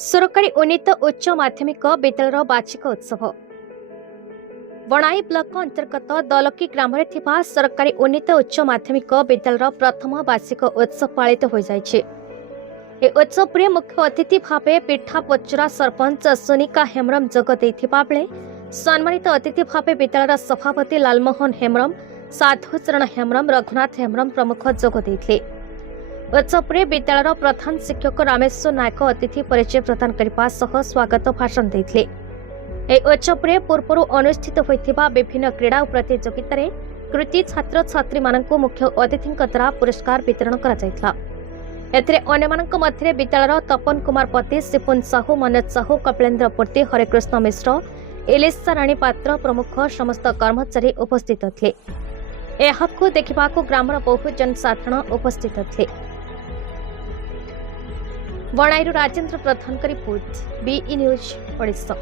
सरकारी उन्नीत उच्च माध्यमिक विद्यालय वार्षिक उत्सव बणाई ब्लॉक अंतर्गत दलकी ग्राम सरकारी उन्नीत उच्च माध्यमिक विद्यालय प्रथम वार्षिक उत्सव पालित हो जाइछे। उत्सव में मुख्य अतिथि भाव पिठा पचुरा सरपंच सोनिका हेम्ब्रम जोग देथिबा बेले सम्मानित अतिथि भाव विद्यालय सभापति लालमोहन हेम्ब्रम, साधुचरण हेम्ब्रम, रघुनाथ हेम्ब्रम प्रमुख जोग देथिले। उत्सव में विद्यालय प्रधान शिक्षक रामेश्वर नायक अतिथि परिचय प्रदान करने सह स्वागत भाषण देथिले। उत्सव में पूर्व अनुष्ठित होइथिबा विभिन्न क्रीड़ा प्रतियोगिता रे कृति छात्र छात्री मानक मुख्य अतिथि द्वारा पुरस्कार वितरण करा जायथिला। एथिरे अन्यमानक मध्य विद्यालय तपन कुमार पति, सिपुन साहू, मनोज साहू, कपिलेन्द्र पूर्ति, हरेकृष्ण मिश्र, एलिसा राणी पात्र प्रमुख समस्त कर्मचारी उपस्थित थे। एहाकु देखिबाकु ग्रामर बहु जनसाधारण उपस्थित थे। बणाईरू राजेन्द्र प्रधान रिपोर्ट, BE न्यूज ओडिशा।